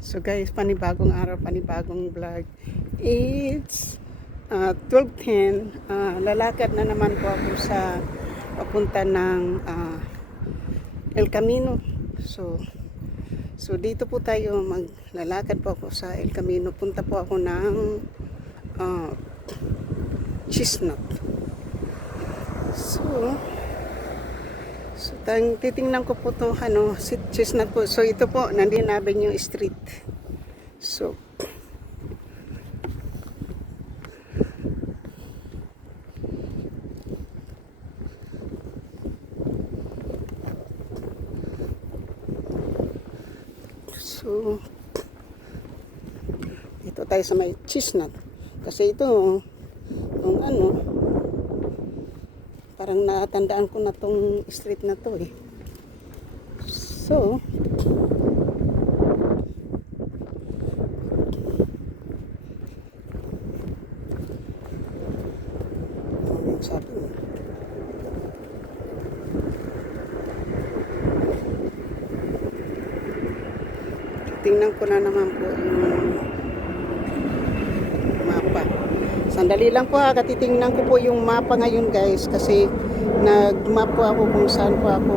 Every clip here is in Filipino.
So guys, panibagong araw, panibagong vlog. It's 12:10. Lalakad na naman po ako sa papunta ng El Camino. So dito po tayo maglalakad po ako sa El Camino. Punta po ako ng Chestnut. So titingnan ko po to si Chestnut po. So ito po, Nandine Avenue Street. So dito tayo sa may Chestnut. Kasi ito yung parang natandaan ko na tong street na to eh. So sabi niya, tingnan ko na naman po yung mapa. Sandali lang po katitingnan ko po yung mapa ngayon guys, kasi nag-map po ako kung saan po ako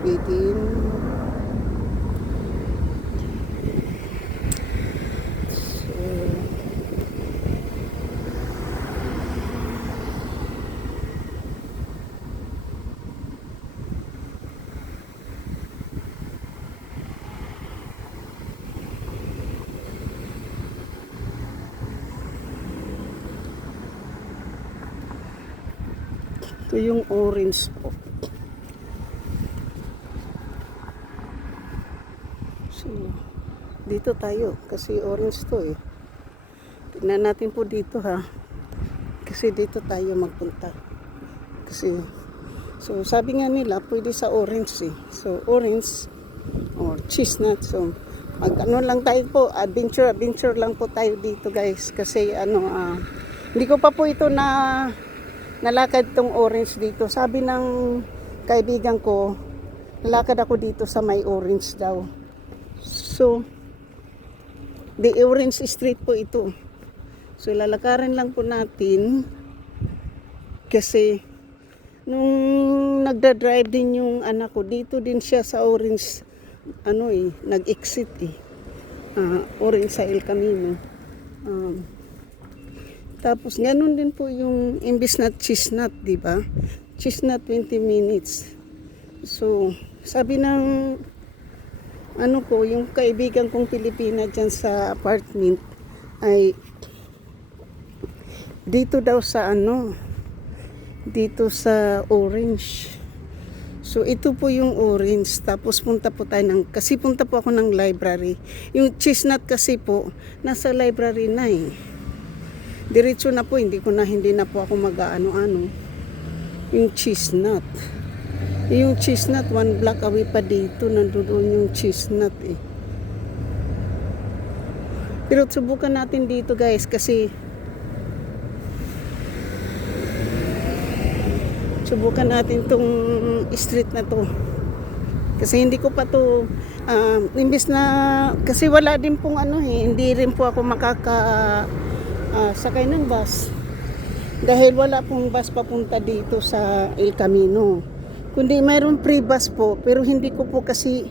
bitin. Ito yung orange po. So, dito tayo kasi orange to eh. Tignan natin po dito ha. Kasi dito tayo magpunta. Kasi, so sabi nga nila pwede sa orange eh. So, orange or chestnut. So, lang tayo po. Adventure lang po tayo dito guys. Kasi hindi ko pa po ito nalakad tong orange dito. Sabi ng kaibigan ko, nalakad ako dito sa may orange daw. So, the orange street po ito. So, lalakarin lang po natin. Kasi, nung nagda-drive din yung anak ko, dito din siya sa orange, nag-exit eh. Orange sa El Camino. Tapos, ganun din po yung imbis na chestnut, di ba? Chestnut 20 minutes. So, sabi ng yung kaibigan kong Pilipina dyan sa apartment ay dito daw sa dito sa orange. So, ito po yung orange. Tapos, punta po ako ng library. Yung chestnut kasi po, nasa library na eh. Diretso na po, hindi na po ako yung chestnut. Yung chestnut, 1 block away pa dito, nandoon yung chestnut eh. Pero subukan natin dito guys, kasi subukan natin tong street na to. Kasi hindi ko pa to, imbis na, kasi wala din pong hindi rin po ako sakay ng bus dahil wala pong bus papunta dito sa El Camino, kundi mayroon free bus po, pero hindi ko po kasi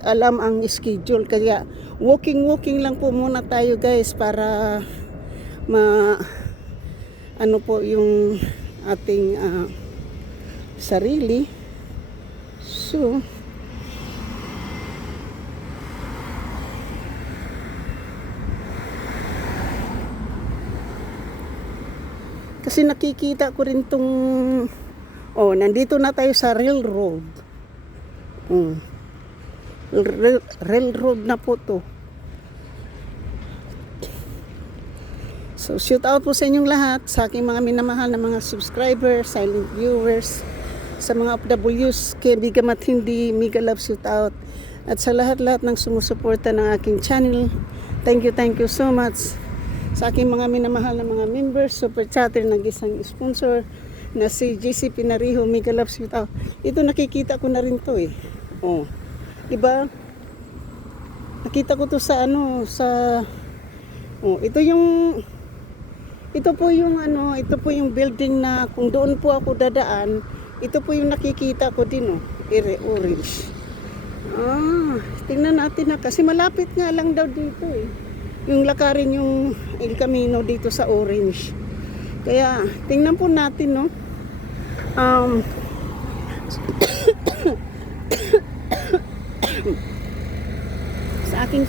alam ang schedule, kaya walking lang po muna tayo guys para po yung ating sarili. So kasi nakikita ko rin tong nandito na tayo sa railroad. Railroad na po to. So shout out po sa inyong lahat, sa aking mga minamahal na mga subscribers, silent viewers, sa mga OFWs, kay Biga Matindi, Mega Love shout out, at sa lahat ng sumusuporta ng aking channel. Thank you so much. Sa aking mga minamahal na mga members, super chatter, nag-isang sponsor na si JC Pinariho, Mega Love shout out. Ito nakikita ko na rin to eh. Oh. Diba? Nakita ko to sa ano, sa oh, ito po yung ano, ito po yung building na kung doon po ako dadaan, ito po yung nakikita ko din, oh, orange. Tingnan natin na kasi malapit nga lang daw dito eh. Yung lakarin yung El Camino dito sa orange. Kaya tingnan po natin, no. Sa aking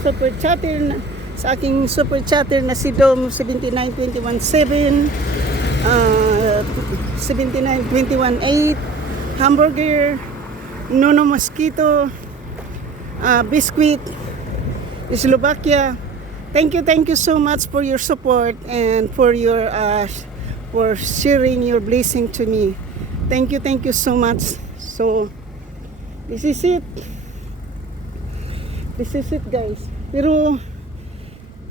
super chatter na si Dom 79217 79218 hamburger, Nono Mosquito, biscuit, Slovakia. Thank you so much for your support and for your for sharing your blessing to me. Thank you so much. So this is it guys. Pero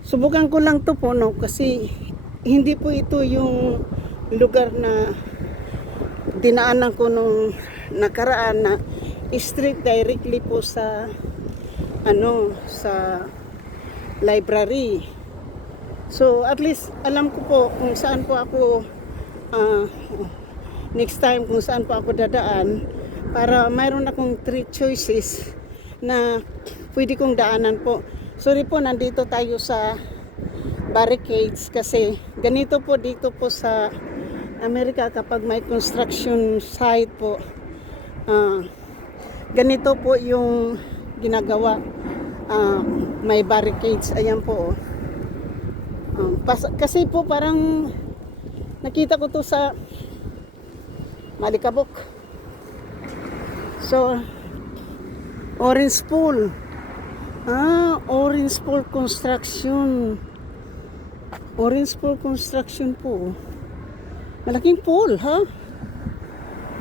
subukan ko lang to po, no, kasi hindi po ito yung lugar na dinaanan ko nung nakaraan na street directly po sa ano, sa library. So at least alam ko po kung saan po ako next time kung saan po ako dadaan, para mayroon akong 3 choices na pwede kong daanan po. Sorry po, nandito tayo sa barricades kasi ganito po dito po sa Amerika kapag may construction site po, ganito po yung ginagawa. May barricades, ayan po, kasi po parang nakita ko to sa Malikabok. So Orange Pool. Orange Pool Construction. Orange Pool Construction po. Malaking pool, ha?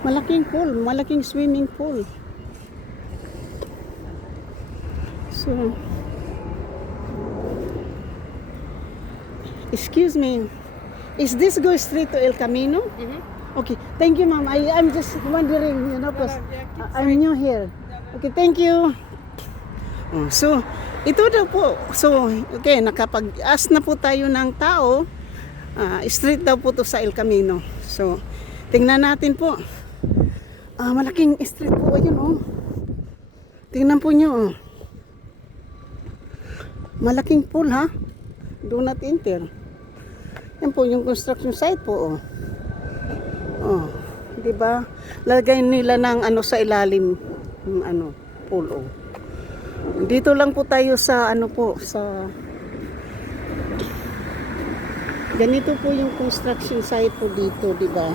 Malaking pool, malaking swimming pool. So, excuse me. Is this go straight to El Camino? Okay, thank you, ma'am. I'm just wondering, you know, because I'm new here. Okay, thank you. So, ito daw po. So, okay, nakapag-ask na po tayo ng tao. Street daw po to sa El Camino. So, tingnan natin po. Malaking street po. Ayun, oh. Tingnan po nyo, oh. Malaking pool, ha? Do not enter. Yan po yung construction site po, oh. Oh, di ba? Lagay nila ng ano sa ilalim, ano, pool, oh. Dito lang po tayo sa ano po, sa ganito po yung construction site po dito, di ba?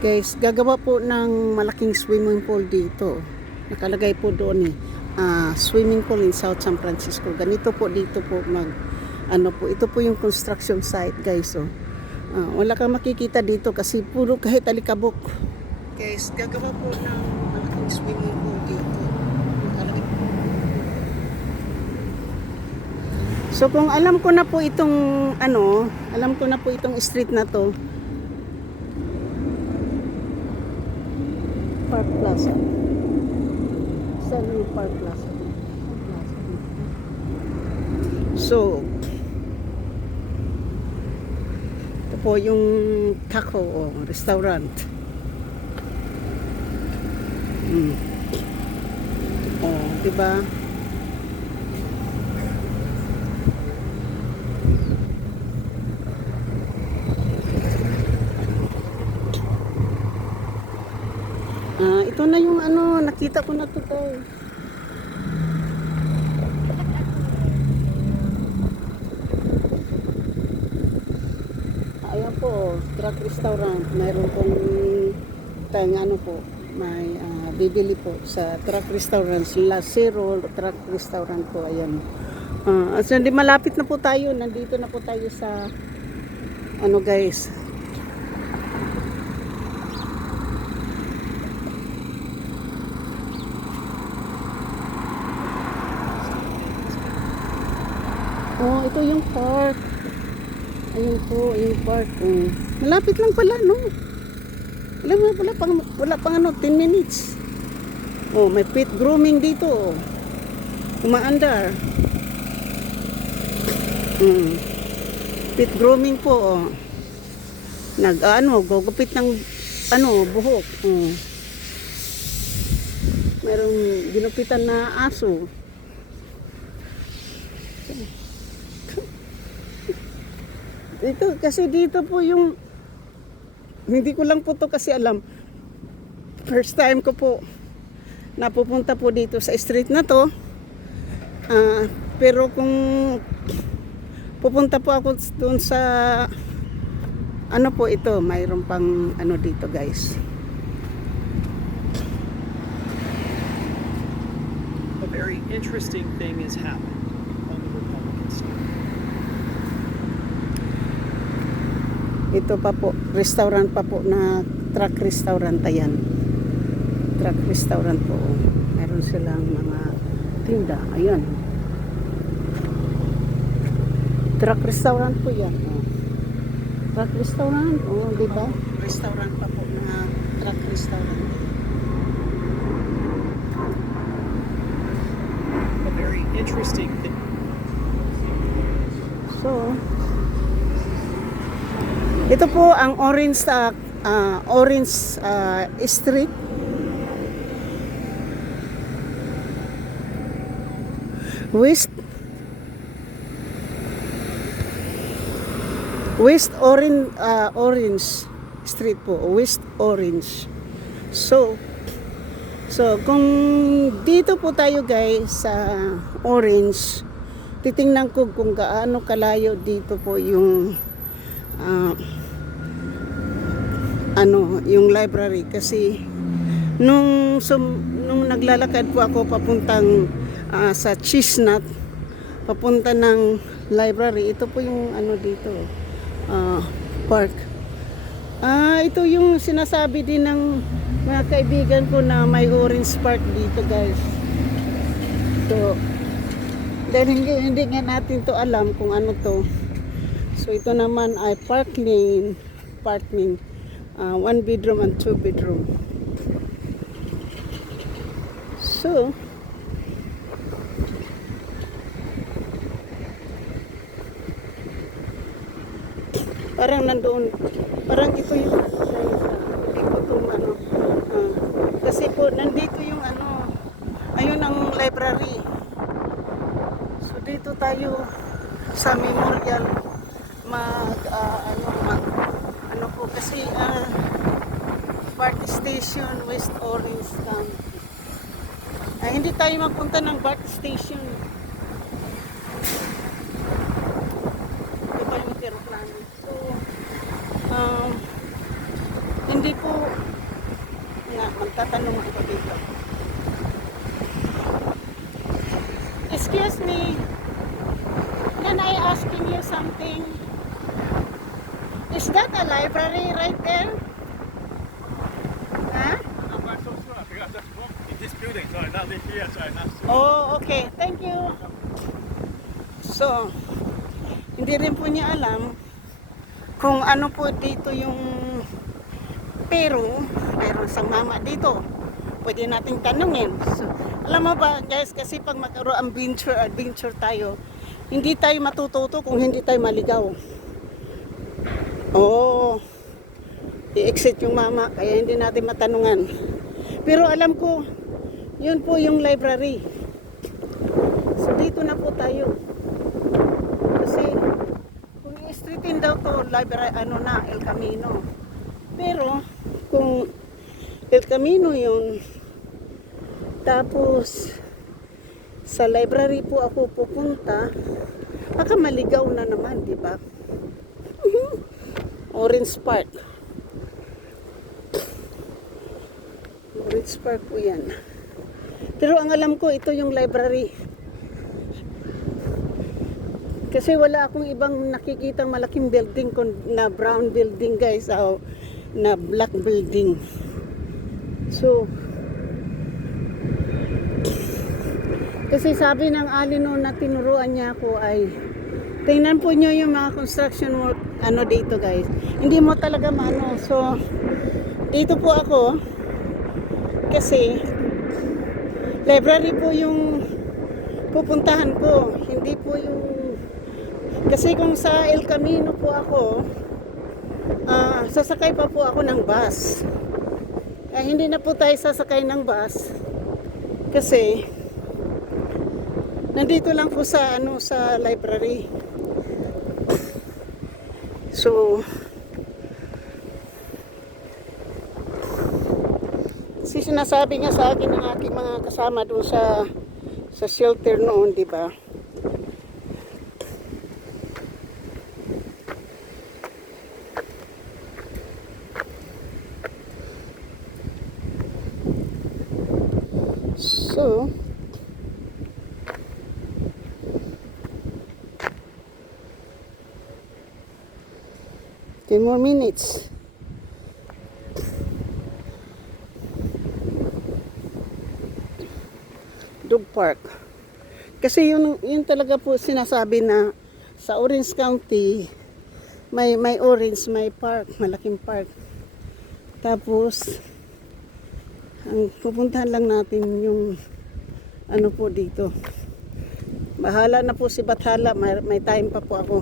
Guys, gagawa po ng malaking swimming pool dito. Nakalagay po doon swimming pool in South San Francisco. Ganito po dito po ano po, ito po yung construction site, guys. Oh. Wala kang makikita dito kasi puro kahit alikabok. Guys, gagawa po ng malaking swimming pool dito. Nakalagay po. So kung alam ko na po itong street na to, Park Plaza. Saan yung Park Plaza? So, ito po yung taco restaurant. Diba? Ito na yung ano, nakita ko na to tayo. Ayan po, truck restaurant. Mayroon pong ano po, may bibili po sa truck restaurant. Lazero truck restaurant po, ayan. So hindi malapit na po tayo. Nandito na po tayo sa ano guys. Oh, ito yung park. Ayun po, yung park. Oh. Malapit lang pala, no? Alam mo, wala pang ano, 10 minutes. Oh, may pet grooming dito. Oh. Umaandar. Pet grooming po. Oh. Gugupit ng buhok. Oh. Merong ginupitan na aso. Dito po yung hindi ko lang po to kasi alam. First time ko po napupunta po dito sa street na to. Pero kung pupunta po ako doon sa ano po ito, mayroon pang ano dito guys. A very interesting thing is happening on the Republican side. Ito pa po, restaurant pa po na truck restaurant yan. Truck restaurant po. Meron silang mga tinda. Ayan. Truck restaurant po yan. Oh. Truck restaurant. Oh, di ba? Restaurant pa po na truck restaurant. A very interesting thing. So, ito po ang Orange Street. West Orange Street po, West Orange. So kung dito po tayo guys sa Orange, titingnan ko kung gaano kalayo dito po yung yung library kasi nung naglalakad po ako papuntang sa Chestnut papunta ng library, ito po yung dito park. Ito yung sinasabi din ng mga kaibigan ko na may orange park dito guys. So dahil hindi nga natin to alam kung ano to. So ito naman ay parking, 1 bedroom and 2 bedroom. So parang nandoon, parang ito yung hindi ko ito kasi po nandito yung ayun ang library. So dito tayo sa memorial po kasi BART Station, West Orange County. Hindi tayo magpunta ng BART Station. Ito pa yung aeroplano. So hindi po magtatanong ako dito. Excuse me, can I ask you something? Is that a library right there? Huh? In this building, sorry, not this here, sorry, not. Oh, okay. Thank you. So, hindi rin po niya alam kung ano po dito yung pero mayroon sa mama dito. Pwede nating tanungin. So, alam mo ba guys, kasi pag magkaroon adventure tayo, hindi tayo matututo kung hindi tayo maligaw. Oo. I-exit yung mama, kaya hindi natin matanungan. Pero alam ko, yun po yung library. So dito na po tayo. Kasi kung i-streetin daw to library, El Camino. Pero kung El Camino yun, tapos sa library po ako pupunta, baka maligaw na naman, di ba? Orange Park. Orange Park po yan. Pero ang alam ko, ito yung library. Kasi wala akong ibang nakikitang malaking building na brown building guys, o na black building. So, kasi sabi ng alino na tinuruan niya ako ay, tingnan po nyo yung mga construction work, ano dito guys. Hindi mo talaga maano. So, dito po ako, kasi, library po yung pupuntahan ko. Hindi po yung, kasi kung sa El Camino po ako, sasakay pa po ako ng bus. Hindi na po tayo sasakay ng bus. Kasi, nandito lang po sa sa library. So, sinasabi nga sa akin ng aking mga kasama doon sa shelter noon, di ba? So, 10 more minutes. Dog Park. Kasi yun talaga po sinasabi na sa Orange County may orange, may park, malaking park. Tapos ang pupuntahan lang natin yung ano po dito. Bahala na po si Bathala, may time pa po ako.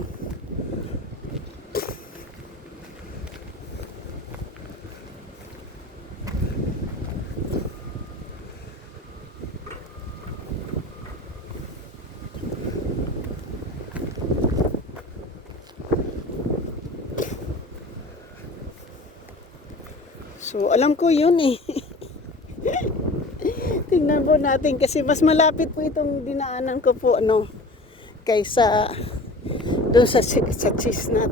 So, alam ko yun eh. Tingnan po natin kasi mas malapit po itong dinaanan ko po kaysa doon sa Chestnut.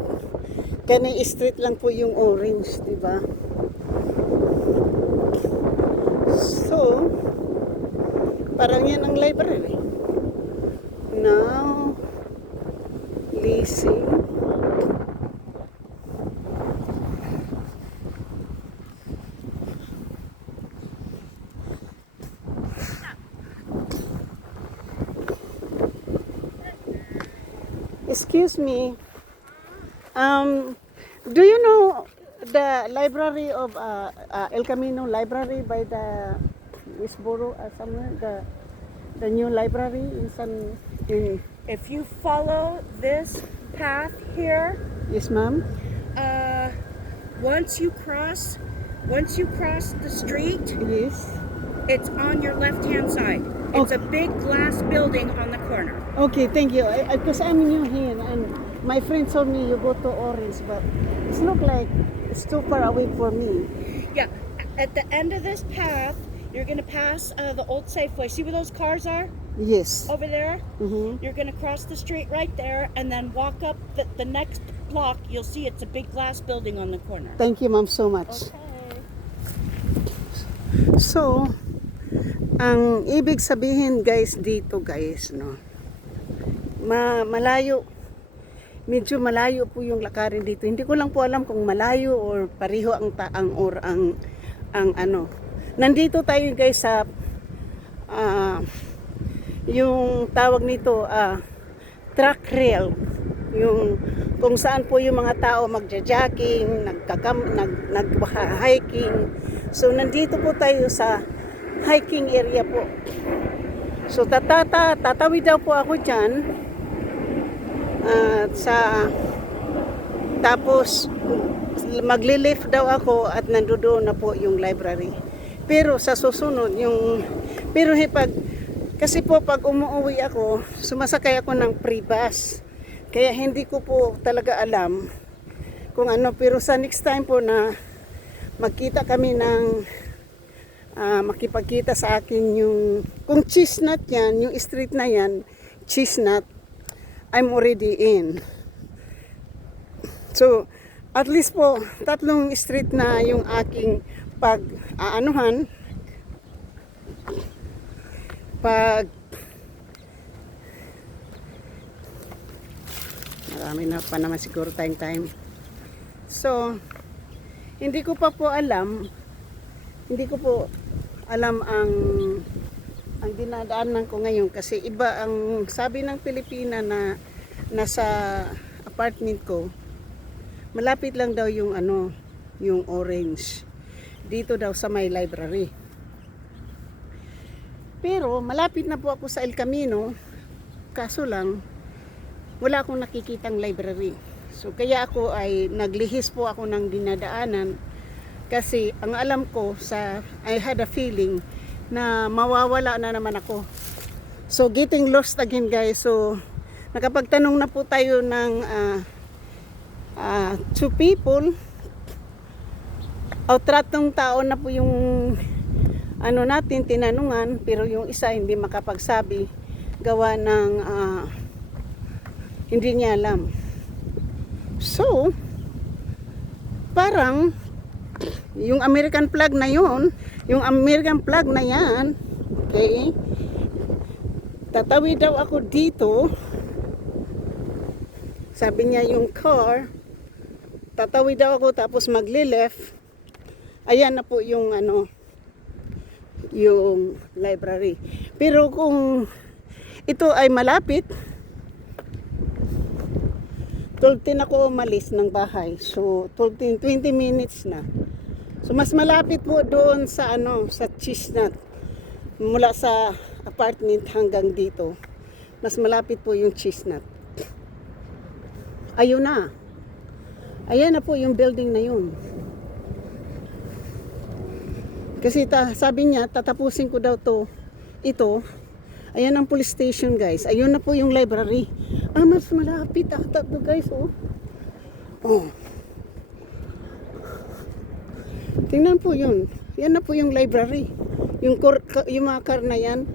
Kanay street lang po yung orange, di ba? So, parang yan ang library. Now, leasing. Excuse me. Do you know the library of El Camino Library by the Wisboro somewhere? The new library in If you follow this path here, yes, ma'am. once you cross the street, Yes. it's on your left-hand side. It's a big glass building on the corner. Okay, thank you. Because I'm new here and my friend told me you go to Orange, but it's look like it's too far away for me. Yeah, at the end of this path, you're gonna pass the old Safeway. See where those cars are Yes. over there? Mm-hmm. You're gonna cross the street right there, and then walk up the next block. You'll see it's a big glass building on the corner. Thank you, ma'am, so much. Okay. So, ang ibig sabihin guys dito guys, malayo. Medyo malayo po yung lakarin dito. Hindi ko lang po alam kung malayo or pareho ang ano. Nandito tayo guys sa yung tawag nito truck rail. Yung kung saan po yung mga tao magja-jogging, nag-hiking. So nandito po tayo sa hiking area po. So tatawid daw po ako diyan. Tapos magli-lift daw ako at nandoon na po yung library. Pero sa susunod kasi po pag umuwi ako, sumasakay ako ng free bus. Kaya hindi ko po talaga alam kung ano, pero sa next time po na magkita kami ng makipagkita sa akin yung kung Chestnut yan, yung street na yan, Chestnut, I'm already in. So, at least po, 3 street na yung aking pag-aanuhan, Marami na pa naman siguro time. So, hindi ko alam ang dinadaanan ko ngayon kasi iba ang sabi ng Pilipina na nasa apartment ko. Malapit lang daw yung yung orange. Dito daw sa may library. Pero malapit na po ako sa El Camino. Kaso lang wala akong nakikitang library. So kaya ako ay naglihis po ako ng dinadaanan kasi ang alam ko I had a feeling na mawawala na naman ako. So getting lost again guys. So nakapagtanong na po tayo ng two people. Tratong tao na po yung natin tinanungan, pero yung isa hindi makapagsabi gawa ng hindi niya alam. So parang yung American flag na yun, okay, tatawid daw ako dito. Sabi niya yung car, tatawid daw ako tapos magli-left. Ayan na po yung yung library. Pero kung ito ay malapit, 12:10 ako umalis ng bahay. So 20 minutes na. So mas malapit po doon sa sa Chestnut. Mula sa apartment hanggang dito. Mas malapit po yung Chestnut. Ayun na. Ayan na po yung building na yun. Kasi sabi niya, tatapusin ko daw ito. Ayan ang police station guys. Ayun na po yung library. Mas malapit ata to guys, oh. Tingnan po yun. Yan na po yung library. Yung mga car na yan.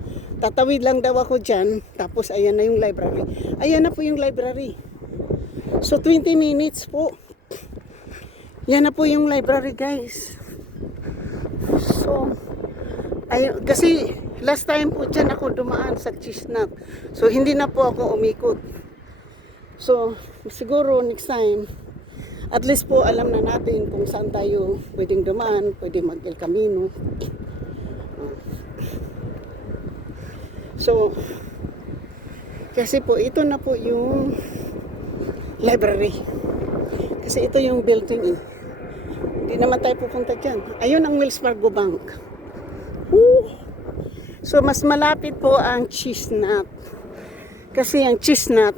Tatawid lang daw ako dyan. Tapos ayan na yung library. Ayan na po yung library. So 20 minutes po. Yan na po yung library guys. So kasi last time po dyan ako dumaan sa Chestnut. So hindi na po ako umikot. So siguro next time at least po alam na natin kung saan tayo pwedeng dumaan, pwedeng mag El Camino. So kasi po ito na po yung library. Kasi ito yung building. Hindi naman tayo pupunta dyan. Ayun ang Wells Fargo Bank. So mas malapit po ang Chestnut. Kasi ang Chestnut,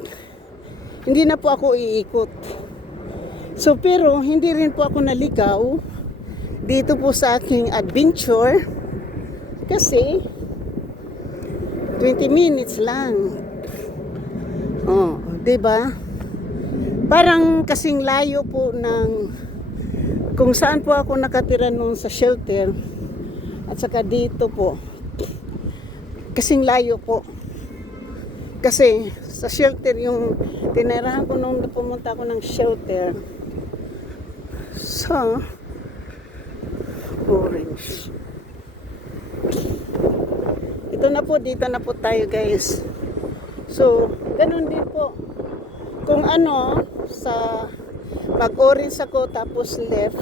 hindi na po ako iikot. So pero hindi rin po ako naligaw dito po sa aking adventure. Kasi 20 minutes lang. 'di ba? Parang kasing layo po ng kung saan po ako nakatira noon sa shelter at saka dito po. Kasing layo po. Kasi sa shelter yung tinirahan ko nung pumunta ako ng shelter sa Orange. Ito na po, dito na po tayo guys. So, ganun din po. Kung sa mag-orange ako tapos left,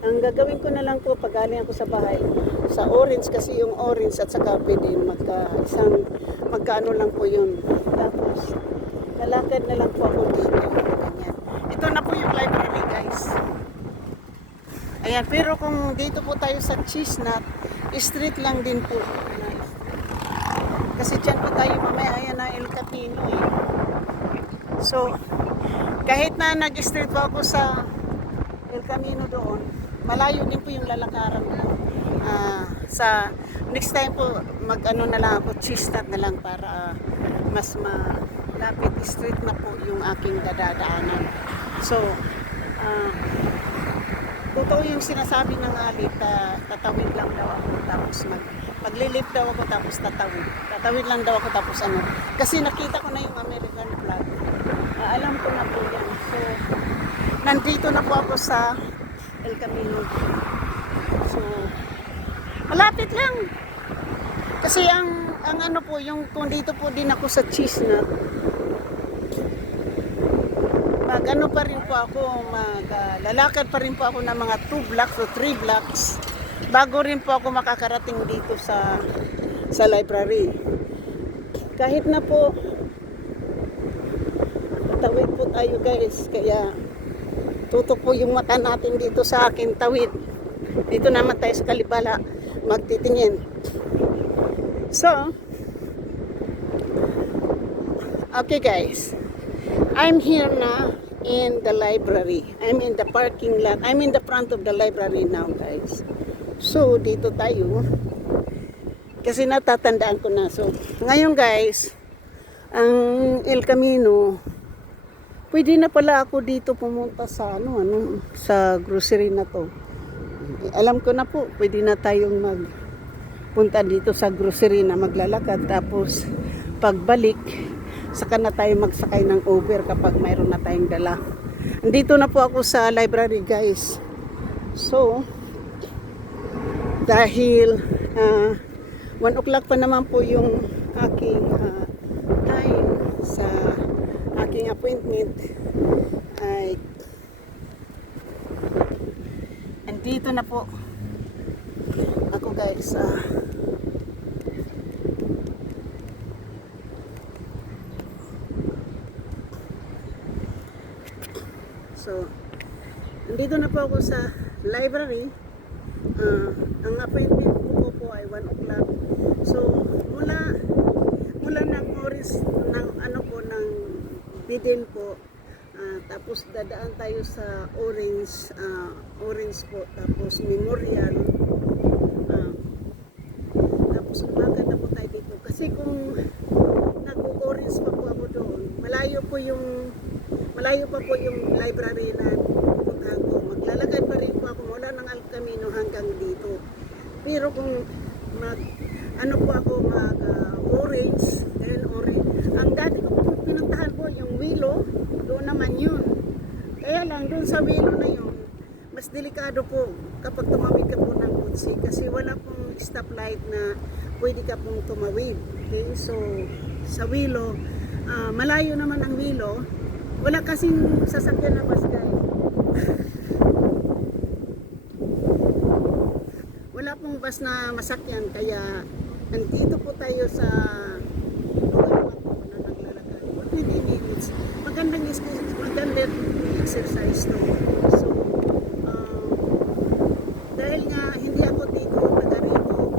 ang gagawin ko na lang po pag galing ako sa bahay, sa orange kasi yung orange at sa kape din, magkaano lang po yun. Tapos, lalakad na lang po ako dito. Ganyan. Ito na po yung library guys. Ayan, pero kung dito po tayo sa Chestnut, street lang din po. Kasi dyan po tayo mamaya, ayan na El Camino eh. So, kahit na nag-street po ako sa El Camino doon, malayo din po yung lalakaran ko. Sa next time po, na lang ako, Chestnut na lang para mas malapit street na po yung aking dadaanan. So, totoo yung sinasabi ng alit, tatawid lang daw ako tapos maglilip daw ako tapos tatawid lang daw ako tapos kasi nakita ko na yung American flag, alam ko na po yan. So nandito na po ako sa El Camino. So malapit lang kasi ang po yung kung dito po din ako sa Chestnut, Mag-ano pa rin po ako, lalakad pa rin po ako ng mga 2 blocks o 3 blocks bago rin po ako makakarating dito sa library. Kahit na po tawid po tayo guys, kaya tutok po yung mata natin dito sa akin tawid. Dito naman tayo sa Kalibala magtitingin. So, okay guys, I'm here na in the library. I'm in the parking lot. I'm in the front of the library now guys. So, dito tayo. Kasi natatandaan ko na. So, ngayon guys, ang El Camino, pwede na pala ako dito pumunta sa sa grocery na to. Alam ko na po, pwede na tayong magpunta dito sa grocery na maglalakad. Tapos pagbalik, saka na tayo magsakay ng Uber kapag mayroon na tayong dala. Andito na po ako sa library guys. So, dahil 1 o'clock pa naman po yung aking time sa aking appointment, ay andito na po ako guys. So andito na po ako sa library. Ang appointment ko po ay 1 o'clock. So mula ng oras ng ng Biden po, tapos dadaan tayo sa Orange po, tapos Memorial, tapos lumakad na po tayo dito. Kasi kung nag-orange pa po ako doon, malayo pa po yung library na pupuntahan ko. Maglalakad pa rin po ako mula ng El Camino hanggang dito. Pero kung orange, then orange. Ang dati ko po pinuntahan po yung Willow, doon naman yun. Kaya lang doon sa Willow na yun, mas delikado po kapag tumawid ka po ng kutsi kasi wala pong stoplight na pwede ka pong tumawid. Okay? So sa Willow, malayo naman ang Willow. Wala kasing sasakyan na bus guys. Wala pong bus na masakyan, kaya nandito po tayo sa lugar po na naglalakad. 20 minutes. Magandang exercise to. So, dahil nga hindi ako dito taga-rito,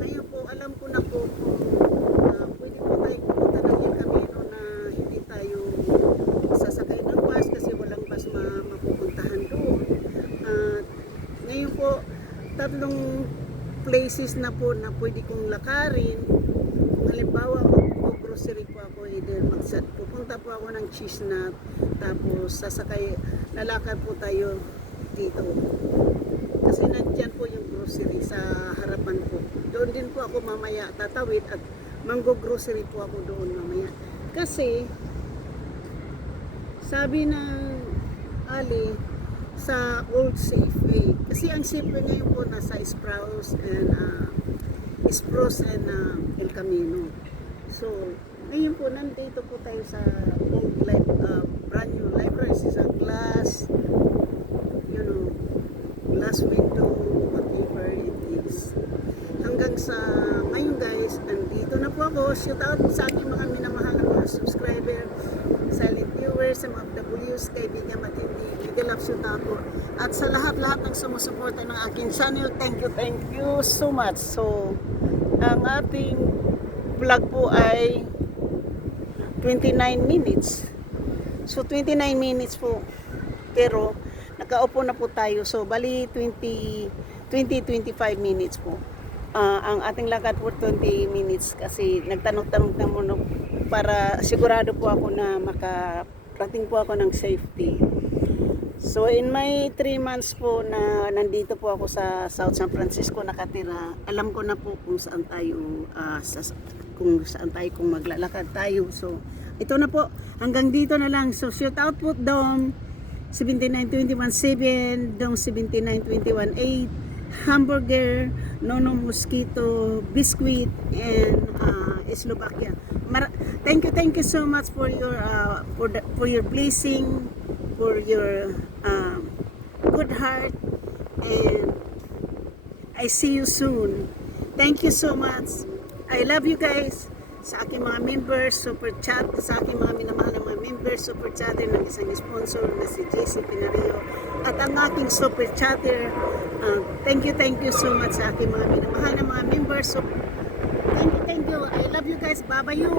ngayon po alam ko na po kung pwede po tayo pumunta ng El Camino na hindi tayo sasakay ng bus kasi walang bus mapupuntahan doon. Ngayon po, 3 places na po na pwede kong lakarin. Kung halimbawa grocery po ako, either pupunta po ako ng Chisnat, tapos lalakad po tayo dito. Kasi nandyan po yung grocery sa harapan po. Doon din po ako mamaya tatawid at manggo-grocery po ako doon mamaya. Kasi sabi ng Ali, sa Old Safeway. Kasi ang Safeway ngayon po nasa Spruce and El Camino. So, ngayon po nandito po tayo sa old brand new library. Sa glass, glass window, whatever it is. Hanggang sa ngayon guys, nandito na po ako. Shout out sa aking mga minamahal na mga subscriber, silent viewers, sa mga W's, kaibigan matindi, legal up shout out po. At sa lahat-lahat ng sumusuporta ng aking channel, thank you so much. So, ang ating vlog po ay 29 minutes. So, 29 minutes po. Pero, nakaupo na po tayo. So, bali 20-25 minutes po. Ang ating lakad po 20 minutes kasi nagtanong-tanong na muna para sigurado po ako na makarating po ako ng safety. So in my 3 months po na nandito po ako sa South San Francisco nakatira, alam ko na po kung saan tayo kung maglalakad tayo. So ito na po, hanggang dito na lang. So shout out po Dom 79217, Dom 79218, hamburger, Nono Mosquito, biscuit, and Slovakia. Thank you so much for your for your blessing, for your good heart, and I see you soon. Thank you so much. I love you guys. Sa aking mga members, super chat, sa aking mga minamahal na mga members, super chatter ng isang sponsor na si JC Pinario, at ang aking super chatter. Thank you so much sa aking mga minamahal na mga members. So, thank you. I love you guys. Bye-bye you.